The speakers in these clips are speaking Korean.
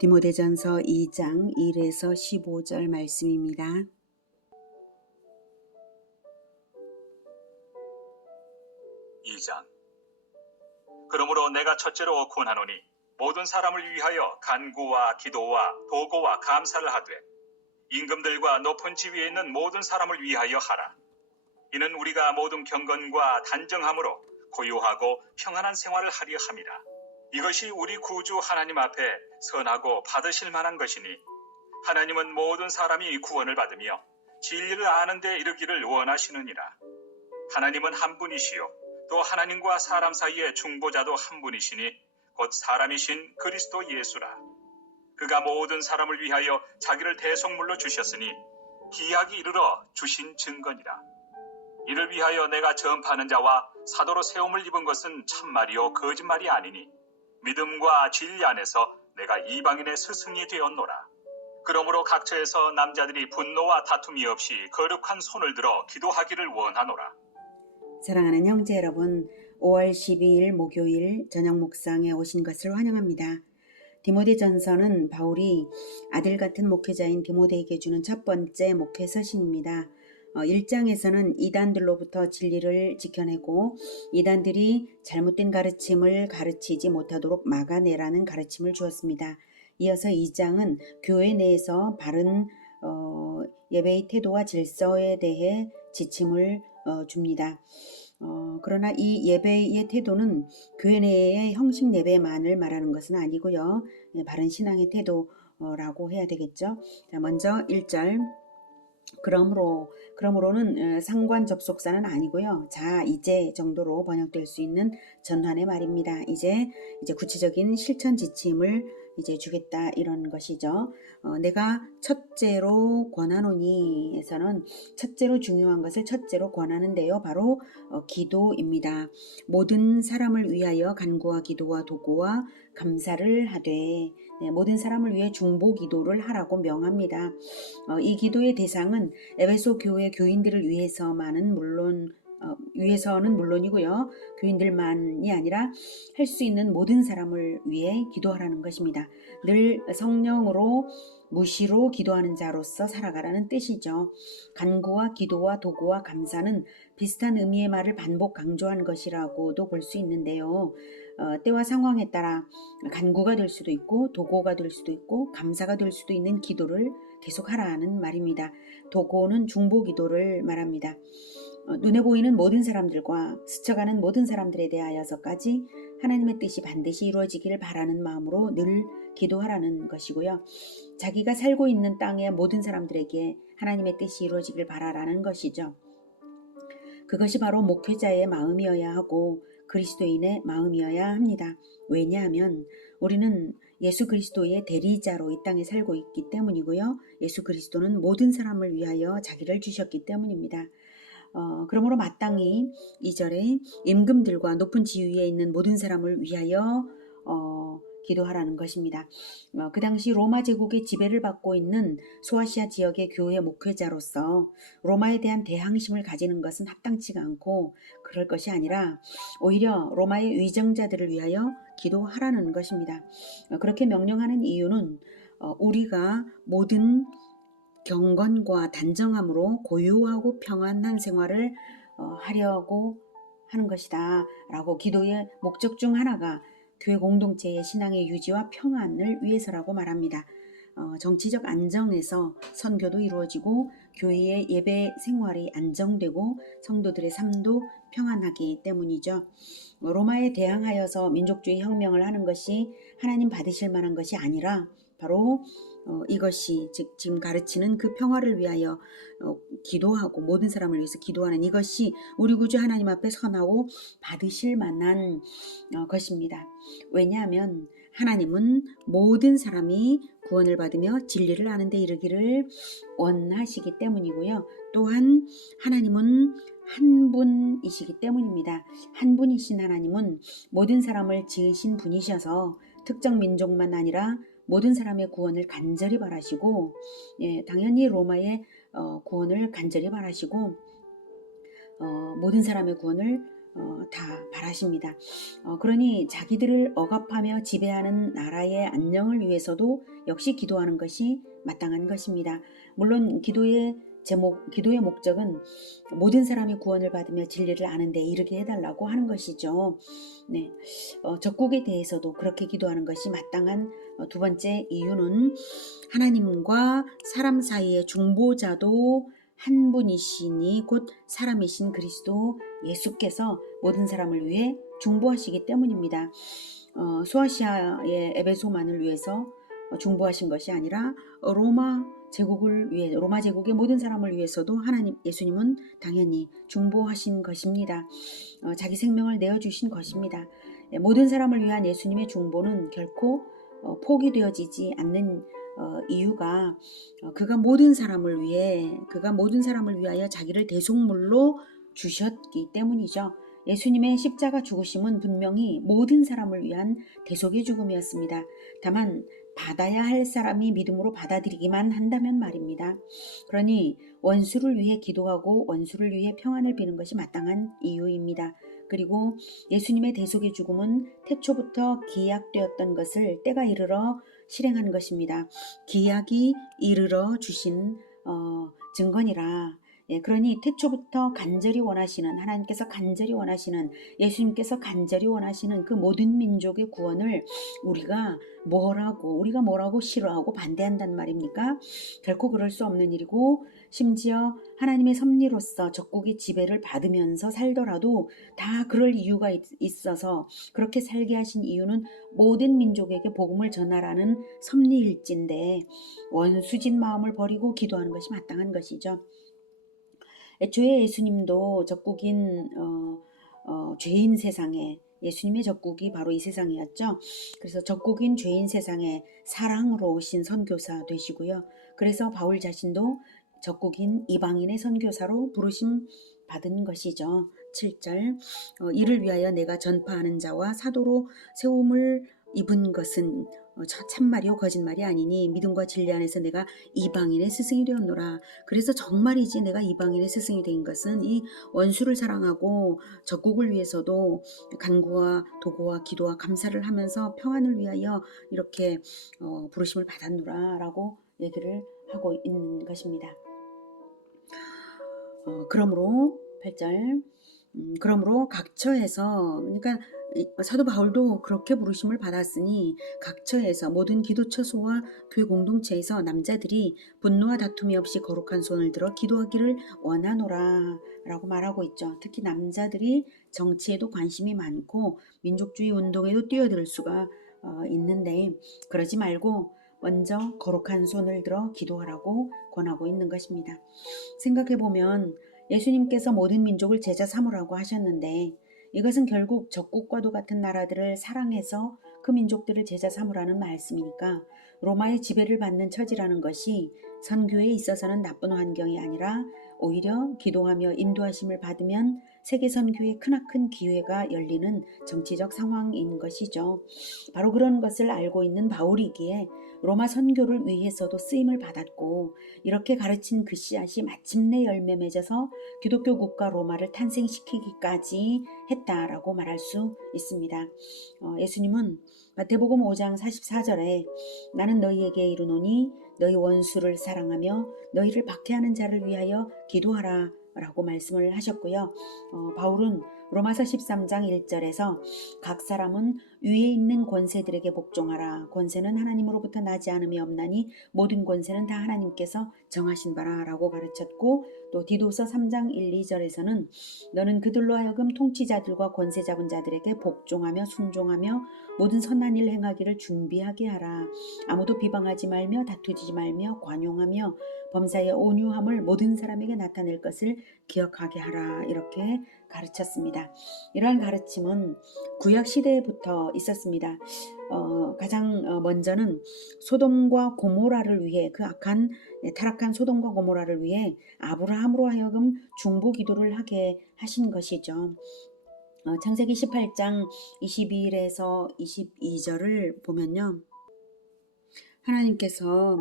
디모데전서 2장 1에서 15절 말씀입니다. 2장. 그러므로 내가 첫째로 권하노니 모든 사람을 위하여 간구와 기도와 도고와 감사를 하되 임금들과 높은 지위에 있는 모든 사람을 위하여 하라. 이는 우리가 모든 경건과 단정함으로 고요하고 평안한 생활을 하려 함이라. 이것이 우리 구주 하나님 앞에 선하고 받으실 만한 것이니 하나님은 모든 사람이 구원을 받으며 진리를 아는 데 이르기를 원하시느니라. 하나님은 한 분이시요 또 하나님과 사람 사이의 중보자도 한 분이시니 곧 사람이신 그리스도 예수라. 그가 모든 사람을 위하여 자기를 대속물로 주셨으니 기약이 이르러 주신 증거니라. 이를 위하여 내가 전파하는 자와 사도로 세움을 입은 것은 참말이요 거짓말이 아니니 믿음과 진리 안에서 내가 이방인의 스승이 되었노라. 그러므로 각처에서 남자들이 분노와 다툼이 없이 거룩한 손을 들어 기도하기를 원하노라. 사랑하는 형제 여러분, 5월 12일 목요일 저녁 묵상에 오신 것을 환영합니다. 디모데전서는 바울이 아들 같은 목회자인 디모데에게 주는 첫 번째 목회 서신입니다. 1장에서는 이단들로부터 진리를 지켜내고 이단들이 잘못된 가르침을 가르치지 못하도록 막아내라는 가르침을 주었습니다. 이어서 2장은 교회 내에서 바른 예배의 태도와 질서에 대해 지침을 줍니다. 그러나 이 예배의 태도는 교회 내의 형식 예배만을 말하는 것은 아니고요. 바른 신앙의 태도라고 해야 되겠죠. 자, 먼저 1절. 그러므로는 상관 접속사는 아니고요. 자, 이제 정도로 번역될 수 있는 전환의 말입니다. 이제 구체적인 실천 지침을 주겠다 이런 것이죠. 내가 첫째로 권하노니에서는 첫째로 중요한 것을 첫째로 권하는데요. 바로 기도입니다. 모든 사람을 위하여 간구와 기도와 도고와 감사를 하되 모든 사람을 위해 중보 기도를 하라고 명합니다. 이 기도의 대상은 에베소 교회 교인들을 위해서는 물론이고요. 교인들만이 아니라 할 수 있는 모든 사람을 위해 기도하라는 것입니다. 늘 성령으로 무시로 기도하는 자로서 살아가라는 뜻이죠. 간구와 기도와 도구와 감사는 비슷한 의미의 말을 반복 강조한 것이라고도 볼 수 있는데요. 때와 상황에 따라 간구가 될 수도 있고 도구가 될 수도 있고 감사가 될 수도 있는 기도를 계속하라는 말입니다. 도구는 중보 기도를 말합니다. 눈에 보이는 모든 사람들과 스쳐가는 모든 사람들에 대하여서까지 하나님의 뜻이 반드시 이루어지기를 바라는 마음으로 늘 기도하라는 것이고요. 자기가 살고 있는 땅의 모든 사람들에게 하나님의 뜻이 이루어지기를 바라라는 것이죠. 그것이 바로 목회자의 마음이어야 하고 그리스도인의 마음이어야 합니다. 왜냐하면 우리는 예수 그리스도의 대리자로 이 땅에 살고 있기 때문이고요. 예수 그리스도는 모든 사람을 위하여 자기를 주셨기 때문입니다. 그러므로 마땅히 2절에 임금들과 높은 지위에 있는 모든 사람을 위하여 기도하라는 것입니다. 그 당시 로마 제국의 지배를 받고 있는 소아시아 지역의 교회 목회자로서 로마에 대한 대항심을 가지는 것은 합당치가 않고 그럴 것이 아니라 오히려 로마의 위정자들을 위하여 기도하라는 것입니다. 그렇게 명령하는 이유는 우리가 모든 경건과 단정함으로 고요하고 평안한 생활을 하려고 하는 것이다 라고 기도의 목적 중 하나가 교회 공동체의 신앙의 유지와 평안을 위해서라고 말합니다. 정치적 안정에서 선교도 이루어지고 교회의 예배 생활이 안정되고 성도들의 삶도 평안하기 때문이죠. 로마에 대항하여서 민족주의 혁명을 하는 것이 하나님 받으실 만한 것이 아니라 바로 이것이 즉 지금 가르치는 그 평화를 위하여 기도하고 모든 사람을 위해서 기도하는 이것이 우리 구주 하나님 앞에 선하고 받으실 만한 것입니다. 왜냐하면 하나님은 모든 사람이 구원을 받으며 진리를 아는 데 이르기를 원하시기 때문이고요. 또한 하나님은 한 분이시기 때문입니다. 한 분이신 하나님은 모든 사람을 지으신 분이셔서 특정 민족만 아니라 모든 사람의 구원을 간절히 바라시고 당연히 로마의 구원을 간절히 바라시고 모든 사람의 구원을 다 바라십니다. 그러니 자기들을 억압하며 지배하는 나라의 안녕을 위해서도 역시 기도하는 것이 마땅한 것입니다. 물론 기도의 목적은 모든 사람이 구원을 받으며 진리를 아는 데 이르게 해달라고 하는 것이죠. 네, 적국에 대해서도 그렇게 기도하는 것이 마땅한 두 번째 이유는 하나님과 사람 사이의 중보자도 한 분이시니 곧 사람이신 그리스도 예수께서 모든 사람을 위해 중보하시기 때문입니다. 소아시아의 에베소만을 위해서 중보하신 것이 아니라 로마 제국의 모든 사람을 위해서도 예수님은 당연히 중보하신 것입니다. 자기 생명을 내어주신 것입니다. 모든 사람을 위한 예수님의 중보는 결코 포기되어지지 않는 이유가 그가 모든 사람을 위하여 자기를 대속물로 주셨기 때문이죠. 예수님의 십자가 죽으심은 분명히 모든 사람을 위한 대속의 죽음이었습니다. 다만 받아야 할 사람이 믿음으로 받아들이기만 한다면 말입니다. 그러니 원수를 위해 기도하고 원수를 위해 평안을 비는 것이 마땅한 이유입니다. 그리고 예수님의 대속의 죽음은 태초부터 기약되었던 것을 때가 이르러 실행한 것입니다. 기약이 이르러 주신 증거니라. 그러니 태초부터 하나님께서 간절히 원하시는 예수님께서 간절히 원하시는 그 모든 민족의 구원을 우리가 뭐라고 싫어하고 반대한단 말입니까? 결코 그럴 수 없는 일이고 심지어 하나님의 섭리로서 적국의 지배를 받으면서 살더라도 다 그럴 이유가 있어서 그렇게 살게 하신 이유는 모든 민족에게 복음을 전하라는 섭리일진데 원수진 마음을 버리고 기도하는 것이 마땅한 것이죠. 애초에 예수님도 적국인 죄인 세상에 예수님의 적국이 바로 이 세상이었죠. 그래서 적국인 죄인 세상에 사랑으로 오신 선교사 되시고요. 그래서 바울 자신도 적국인 이방인의 선교사로 부르심 받은 것이죠. 7절 이를 위하여 내가 전파하는 자와 사도로 세움을 입은 것은 참말이요 거짓말이 아니니 믿음과 진리 안에서 내가 이방인의 스승이 되었노라. 그래서 정말이지 내가 이방인의 스승이 된 것은 이 원수를 사랑하고 적국을 위해서도 간구와 도구와 기도와 감사를 하면서 평안을 위하여 이렇게 부르심을 받았노라 라고 얘기를 하고 있는 것입니다. 그러므로 8절 그러므로 각처에서 그러니까 사도 바울도 그렇게 부르심을 받았으니 각처에서 모든 기도 처소와 교회 공동체에서 남자들이 분노와 다툼이 없이 거룩한 손을 들어 기도하기를 원하노라 라고 말하고 있죠. 특히 남자들이 정치에도 관심이 많고 민족주의 운동에도 뛰어들 수가 있는데 그러지 말고 먼저 거룩한 손을 들어 기도하라고 권하고 있는 것입니다. 생각해보면 예수님께서 모든 민족을 제자 삼으라고 하셨는데 이것은 결국 적국과도 같은 나라들을 사랑해서 그 민족들을 제자 삼으라는 말씀이니까 로마의 지배를 받는 처지라는 것이 선교에 있어서는 나쁜 환경이 아니라 오히려 기도하며 인도하심을 받으면 세계 선교에 크나큰 기회가 열리는 정치적 상황인 것이죠. 바로 그런 것을 알고 있는 바울이기에 로마 선교를 위해서도 쓰임을 받았고 이렇게 가르친 그 씨앗이 마침내 열매 맺어서 기독교 국가 로마를 탄생시키기까지 했다라고 말할 수 있습니다. 예수님은 마태복음 5장 44절에 나는 너희에게 이르노니 너희 원수를 사랑하며 너희를 박해하는 자를 위하여 기도하라 라고 말씀을 하셨고요. 바울은 로마서 13장 1절에서 각 사람은 위에 있는 권세들에게 복종하라. 권세는 하나님으로부터 나지 않음이 없나니 모든 권세는 다 하나님께서 정하신 바라 라고 가르쳤고 또 디도서 3장 1, 2절에서는 너는 그들로 하여금 통치자들과 권세 잡은 자들에게 복종하며 순종하며 모든 선한 일 행하기를 준비하게 하라. 아무도 비방하지 말며 다투지 말며 관용하며 범사의 온유함을 모든 사람에게 나타낼 것을 기억하게 하라. 이렇게 가르쳤습니다. 이러한 가르침은 구약 시대부터 있었습니다. 가장 먼저는 소돔과 고모라를 위해 그 타락한 소돔과 고모라를 위해 아브라함으로 하여금 중보 기도를 하게 하신 것이죠. 창세기 18장 22절에서 22절을 보면요. 하나님께서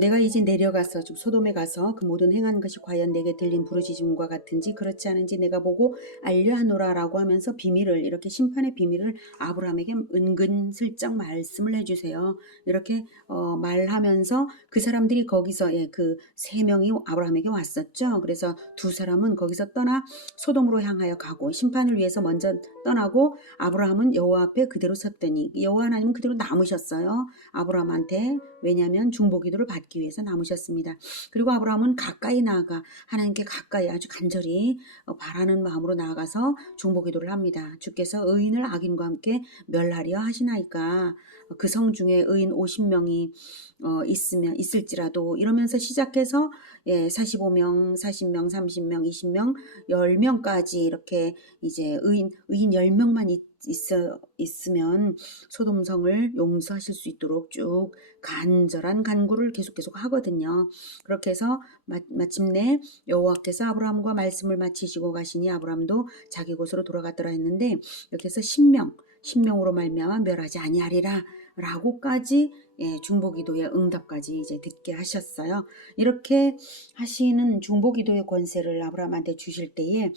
내가 이제 내려가서 좀 소돔에 가서 그 모든 행한 것이 과연 내게 들린 부르짖음과 같은지 그렇지 않은지 내가 보고 알려하노라라고 하면서 비밀을 이렇게 심판의 비밀을 아브라함에게 은근슬쩍 말씀을 해주세요. 이렇게 말하면서 그 사람들이 거기서 그 세 명이 아브라함에게 왔었죠. 그래서 두 사람은 거기서 떠나 소돔으로 향하여 가고 심판을 위해서 먼저 떠나고 아브라함은 여호와 앞에 그대로 섰더니 여호와 하나님은 그대로 남으셨어요. 아브라함한테. 왜냐하면 중보기도를 받기 위해서 남으셨습니다. 그리고 아브라함은 가까이 나아가 하나님께 가까이 아주 간절히 바라는 마음으로 나아가서 중보기도를 합니다. 주께서 의인을 악인과 함께 멸하려 하시나이까 그 성 중에 의인 50명이 있을지라도 이러면서 시작해서 45명, 40명, 30명, 20명, 10명까지 이렇게 이제 의인 10명만 있으면 소돔성을 용서하실 수 있도록 쭉 간절한 간구를 계속 하거든요. 그렇게 해서 마침내 여호와께서 아브라함과 말씀을 마치시고 가시니 아브라함도 자기 곳으로 돌아갔더라 했는데 이렇게 해서 10명으로 말미암아 멸하지 아니하리라 라고까지 중보기도의 응답까지 이제 듣게 하셨어요. 이렇게 하시는 중보기도의 권세를 아브라함한테 주실 때에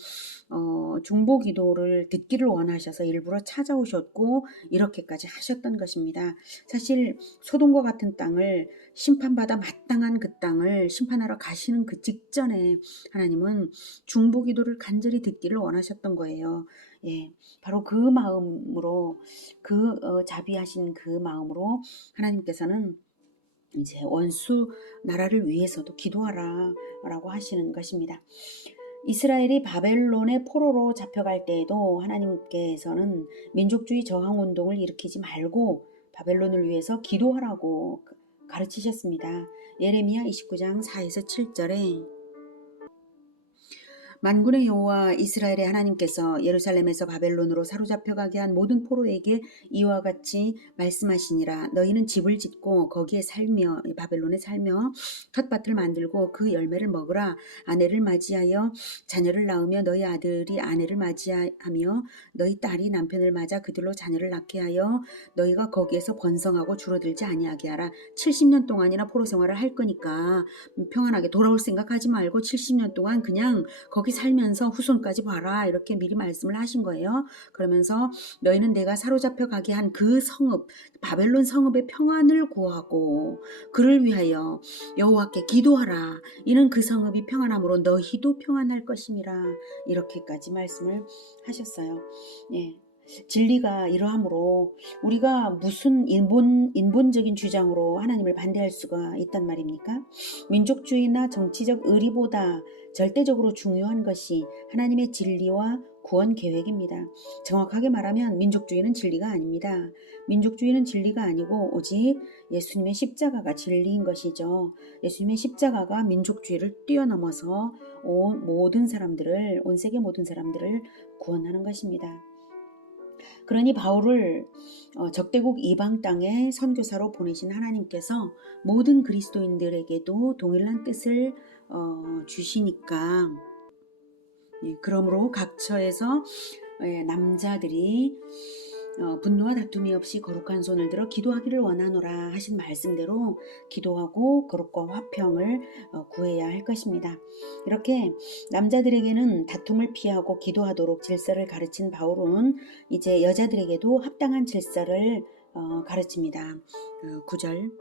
중보기도를 듣기를 원하셔서 일부러 찾아오셨고 이렇게까지 하셨던 것입니다. 사실 소돔과 같은 땅을 심판받아 마땅한 그 땅을 심판하러 가시는 그 직전에 하나님은 중보기도를 간절히 듣기를 원하셨던 거예요. 바로 그 마음으로 자비하신 그 마음으로 하나님께서는 이제 원수 나라를 위해서도 기도하라 라고 하시는 것입니다. 이스라엘이 바벨론의 포로로 잡혀갈 때에도 하나님께서는 민족주의 저항운동을 일으키지 말고 바벨론을 위해서 기도하라고 가르치셨습니다. 예레미야 29장 4에서 7절에 만군의 여호와 이스라엘의 하나님께서 예루살렘에서 바벨론으로 사로잡혀가게 한 모든 포로에게 이와 같이 말씀하시니라. 너희는 집을 짓고 거기에 살며 바벨론에 살며 텃밭을 만들고 그 열매를 먹으라. 아내를 맞이하여 자녀를 낳으며 너희 아들이 아내를 맞이하며 너희 딸이 남편을 맞아 그들로 자녀를 낳게 하여 너희가 거기에서 번성하고 줄어들지 아니하게 하라. 70년 동안이나 포로 생활을 할 거니까 평안하게 돌아올 생각하지 말고 70년 동안 그냥 거기 살면서 후손까지 봐라 이렇게 미리 말씀을 하신 거예요. 그러면서 너희는 내가 사로잡혀 가게 한 그 성읍 바벨론 성읍의 평안을 구하고 그를 위하여 여호와께 기도하라. 이는 그 성읍이 평안함으로 너희도 평안할 것임이라. 이렇게까지 말씀을 하셨어요. 진리가 이러함으로 우리가 무슨 인본적인 주장으로 하나님을 반대할 수가 있단 말입니까? 민족주의나 정치적 의리보다 절대적으로 중요한 것이 하나님의 진리와 구원 계획입니다. 정확하게 말하면 민족주의는 진리가 아닙니다. 민족주의는 진리가 아니고 오직 예수님의 십자가가 진리인 것이죠. 예수님의 십자가가 민족주의를 뛰어넘어서 온 세계 모든 사람들을 구원하는 것입니다. 그러니 바울을 적대국 이방 땅에 선교사로 보내신 하나님께서 모든 그리스도인들에게도 동일한 뜻을 주시니까 그러므로 각 처에서 남자들이 분노와 다툼이 없이 거룩한 손을 들어 기도하기를 원하노라 하신 말씀대로 기도하고 거룩과 화평을 구해야 할 것입니다. 이렇게 남자들에게는 다툼을 피하고 기도하도록 질서를 가르친 바울은 이제 여자들에게도 합당한 질서를 가르칩니다. 9절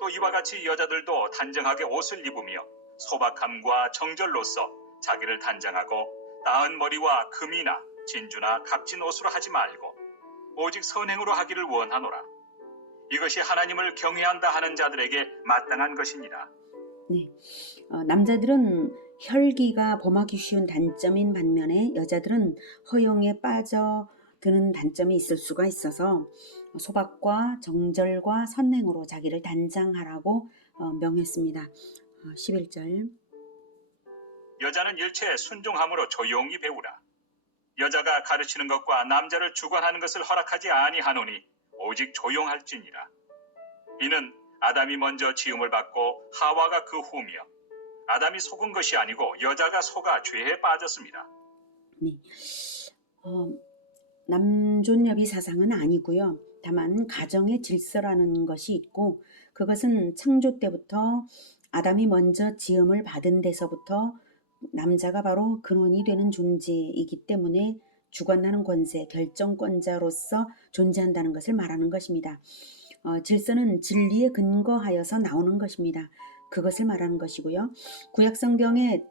또 이와 같이 여자들도 단정하게 옷을 입으며 소박함과 정절로서 자기를 단장하고 나은 머리와 금이나 진주나 값진 옷으로 하지 말고 오직 선행으로 하기를 원하노라. 이것이 하나님을 경외한다 하는 자들에게 마땅한 것이니라. 남자들은 혈기가 범하기 쉬운 단점인 반면에 여자들은 허용에 빠져드는 단점이 있을 수가 있어서 소박과 정절과 선행으로 자기를 단장하라고 명했습니다. 11절 여자는 일체에 순종함으로 조용히 배우라. 여자가 가르치는 것과 남자를 주관하는 것을 허락하지 아니하노니 오직 조용할지니라. 이는 아담이 먼저 지음을 받고 하와가 그 후며 아담이 속은 것이 아니고 여자가 속아 죄에 빠졌습니다. 남존여비 사상은 아니고요. 다만 가정의 질서라는 것이 있고 그것은 창조 때부터 아담이 먼저 지음을 받은 데서부터 남자가 바로 근원이 되는 존재이기 때문에 주관하는 권세, 결정권자로서 존재한다는 것을 말하는 것입니다. 질서는 진리에 근거하여서 나오는 것입니다. 그것을 말하는 것이고요. 구약 성경에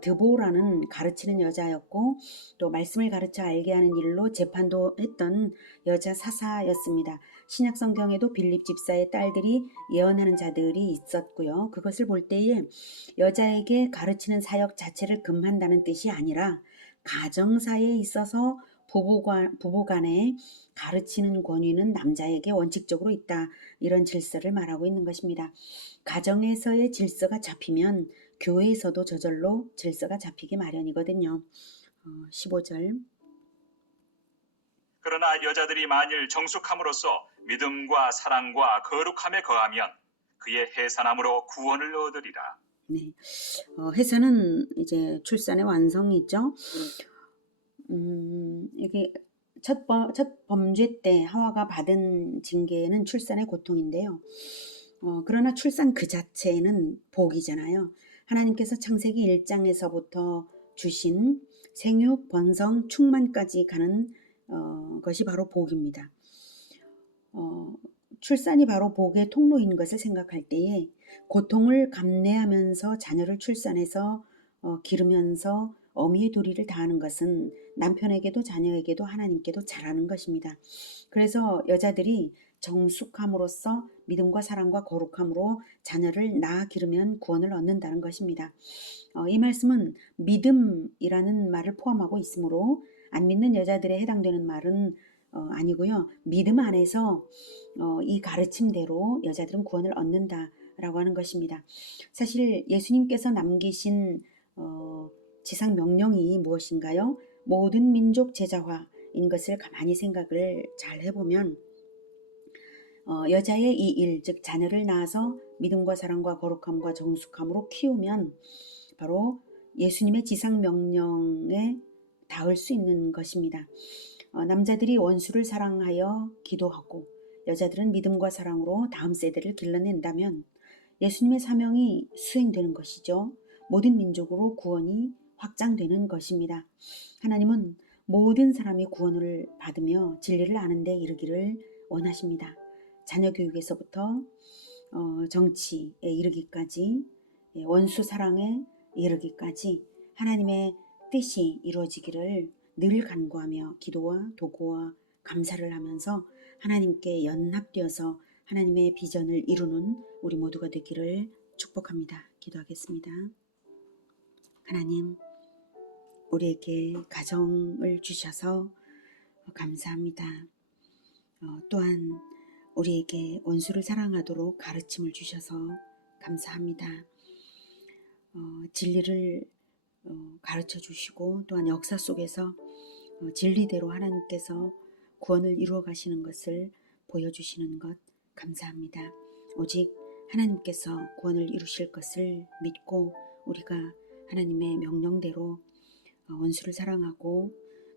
드보라는 가르치는 여자였고 또 말씀을 가르쳐 알게 하는 일로 재판도 했던 여자 사사였습니다. 신약 성경에도 빌립 집사의 딸들이 예언하는 자들이 있었고요. 그것을 볼 때에 여자에게 가르치는 사역 자체를 금한다는 뜻이 아니라 가정사에 있어서 부부간에 가르치는 권위는 남자에게 원칙적으로 있다. 이런 질서를 말하고 있는 것입니다. 가정에서의 질서가 잡히면 교회에서도 저절로 질서가 잡히기 마련이거든요. 15절. 그러나 여자들이 만일 정숙함으로써 믿음과 사랑과 거룩함에 거하면 그의 해산함으로 구원을 얻으리라. 네, 해산은 이제 출산의 완성이죠. 이게 첫 범죄 때 하와가 받은 징계는 출산의 고통인데요. 그러나 출산 그 자체는 복이잖아요. 하나님께서 창세기 1장에서부터 주신 생육, 번성, 충만까지 가는 것이 바로 복입니다. 출산이 바로 복의 통로인 것을 생각할 때에 고통을 감내하면서 자녀를 출산해서 기르면서 어미의 도리를 다하는 것은 남편에게도 자녀에게도 하나님께도 잘하는 것입니다. 그래서 여자들이 정숙함으로써 믿음과 사랑과 거룩함으로 자녀를 낳아 기르면 구원을 얻는다는 것입니다. 이 말씀은 믿음이라는 말을 포함하고 있으므로 안 믿는 여자들에 해당되는 말은 아니고요. 믿음 안에서 이 가르침대로 여자들은 구원을 얻는다라고 하는 것입니다. 사실 예수님께서 남기신 지상 명령이 무엇인가요? 모든 민족 제자화인 것을 가만히 생각을 잘 해보면 여자의 이 일, 즉 자녀를 낳아서 믿음과 사랑과 거룩함과 정숙함으로 키우면 바로 예수님의 지상 명령에 닿을 수 있는 것입니다. 남자들이 원수를 사랑하여 기도하고 여자들은 믿음과 사랑으로 다음 세대를 길러낸다면 예수님의 사명이 수행되는 것이죠. 모든 민족으로 구원이 확장되는 것입니다. 하나님은 모든 사람이 구원을 받으며 진리를 아는 데 이르기를 원하십니다. 자녀 교육에서부터 정치에 이르기까지 원수 사랑에 이르기까지 하나님의 뜻이 이루어지기를 늘 간구하며 기도와 도구와 감사를 하면서 하나님께 연합되어서 하나님의 비전을 이루는 우리 모두가 되기를 축복합니다. 기도하겠습니다. 하나님, 우리에게 가정을 주셔서 감사합니다. 또한 우리에게 원수를 사랑하도록 가르침을 주셔서 감사합니다. 진리를 가르쳐 주시고 또한 역사 속에서 진리대로 하나님께서 구원을 이루어 가시는 것을 보여주시는 것 감사합니다. 오직 하나님께서 구원을 이루실 것을 믿고 우리가 하나님의 명령대로 원수를 사랑하고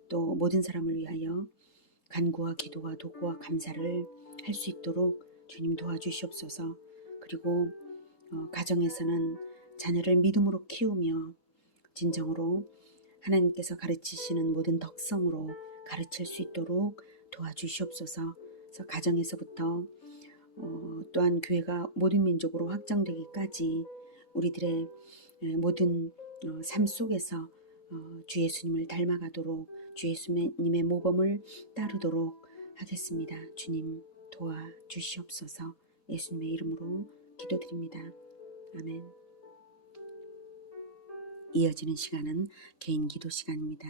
또 모든 사람을 위하여 간구와 기도와 도구와 감사를 할 수 있도록 주님 도와주시옵소서. 그리고 가정에서는 자녀를 믿음으로 키우며 진정으로 하나님께서 가르치시는 모든 덕성으로 가르칠 수 있도록 도와주시옵소서. 그래서 가정에서부터 또한 교회가 모든 민족으로 확장되기까지 우리들의 모든 삶 속에서 주 예수님을 닮아가도록 주 예수님의 모범을 따르도록 하겠습니다. 주님 도와주시옵소서. 예수님의 이름으로 기도드립니다. 아멘. 이어지는 시간은 개인 기도 시간입니다.